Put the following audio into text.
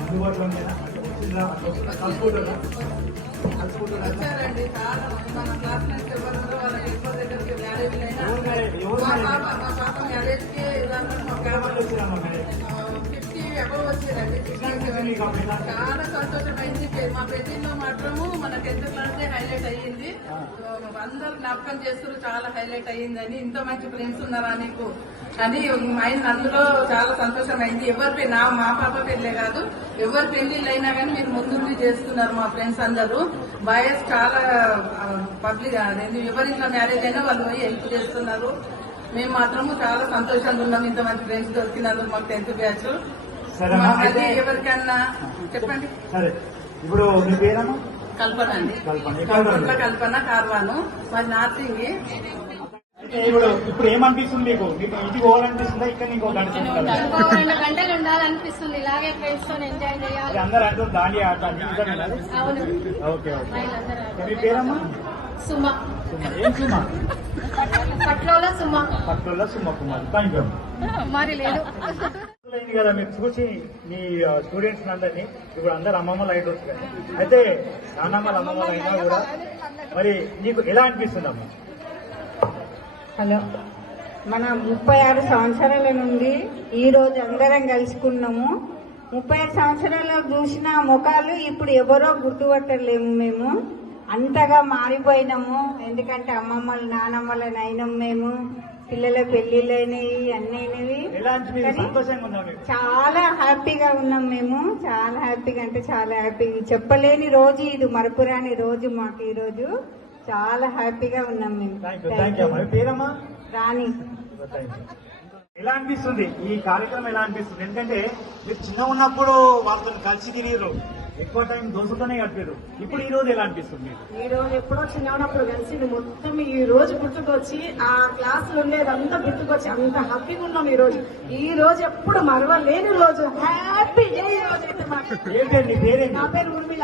అందుబాటులో ఉండేనా అంటే వచ్చిందా అంటే కలుసుకుంటారా కలుసుకుంటారా వచ్చారండి చాలా మంది మన క్లాస్మేట్స్ ఎవరు ఉన్నారో వాళ్ళకి ఎక్కువ దగ్గరికి మ్యారేజ్ అబౌవ్ వచ్చారండి చాలా సంతోషమైంది. మా పెళ్ళిలో మాత్రము మన టెన్త్ క్లాస్ హైలైట్ అయ్యింది. అందరు జ్ఞాపకం చేస్తారు చాలా హైలైట్ అయ్యిందని. ఇంత మంచి ఫ్రెండ్స్ ఉన్నారా నీకు? అని ఆయన అందులో చాలా సంతోషమైంది. ఎవరి పె- నా మా పాప పెళ్ళే కాదు ఎవరి పెళ్ళిళ్ళు అయినా కానీ మీరు ముందుండి చేస్తున్నారు మా ఫ్రెండ్స్ అందరూ. బాయస్ చాలా పబ్లిక్ ఎవరింట్లో మ్యారేజ్ అయినా వాళ్ళు పోయి హెల్ప్ చేస్తున్నారు. మేము మాత్రము చాలా సంతోషంగా ఉన్నాం. ఇంత మంచి ఫ్రెండ్స్ దొరికినందుకు మాకు టెన్త్ బ్యాచ్ అది ఎవరికన్నా చెప్పండి. సరే ఇప్పుడు మీ పేరమ్మా? కల్పన అండి. కల్పన. కల్పన కల్పన కార్వాను. మరి నార్సింగి. ఇప్పుడు ఇప్పుడు ఏమనిపిస్తుంది మీకు? మీకు ఇంటికి పోవాలనిపిస్తుందా? ఇక్కడ రెండు గంటలు ఉండాలనిపిస్తుంది. ఇలాగే ఫ్రెండ్స్తో ఎంజాయ్ చేయాలి. అందరూ అంటారు దాండి ఆట ఓకే ఓకే. మీ పేరమ్మా? సుమ. సుమ. ఏం సుమ? పట్లోల సుమ. సుమ కుమార్. థ్యాంక్ యూ మరి లేదు. అయింది కదా మీరు చూసి మీ స్టూడెంట్స్ అందరినీ ఇప్పుడు అందరు అమ్మమ్మలు అయిపోతుంది కదా అయితే నాన్నమ్మలు అమ్మమ్మలు అయినా కూడా మరి నీకు ఎలా అనిపిస్తుంది అమ్మ హలో. మన ముప్పై ఆరు సంవత్సరాల నుండి ఈ రోజు అందరం కలుసుకున్నాము. ముప్పై ఆరు సంవత్సరాల్లో చూసిన ముఖాలు ఇప్పుడు ఎవరో గుర్తుపట్టలేము మేము. అంతగా మారిపోయినాము. ఎందుకంటే అమ్మమ్మలు నానమ్మలు అయినాం మేము పిల్లల పెళ్ళిళ్ళైనవి అన్నీ అయినవి ఎలా అనిపించింది? కానీ సంతోషంగా ఉందా మీకు? చాలా హ్యాపీగా ఉన్నాం మేము. చాలా హ్యాపీగా అంటే చాలా హ్యాపీగా చెప్పలేని రోజు ఇది మరపురాని రోజు మాకు ఈ రోజు చాలా హ్యాపీగా ఉన్నాం మేము. రాణి. ఎలా అనిపిస్తుంది? ఈ కార్యక్రమం ఎలా అనిపిస్తుంది? ఎందుకంటే మీరు చిన్న ఉన్నప్పుడు వాళ్ళతో కలిసి తిరిగారు ఎక్కువ టైం దోస్తులతోనే గడిపారు ఇప్పుడు ఈ రోజు ఎలా అనిపిస్తుంది ఈ రోజు ఎప్పుడో చిన్నప్పుడు కలిసి మొత్తం ఈ రోజు గుర్తుకొచ్చి ఆ క్లాసులు ఉండేదంతా గుర్తుకొచ్చి అంత హ్యాపీగా ఉన్నాం ఈ రోజు. ఈ రోజు ఎప్పుడు మరవలేని రోజు. హ్యాపీ ఈ రోజు అయితే ఏం నీ పేరు ఉర్మిళ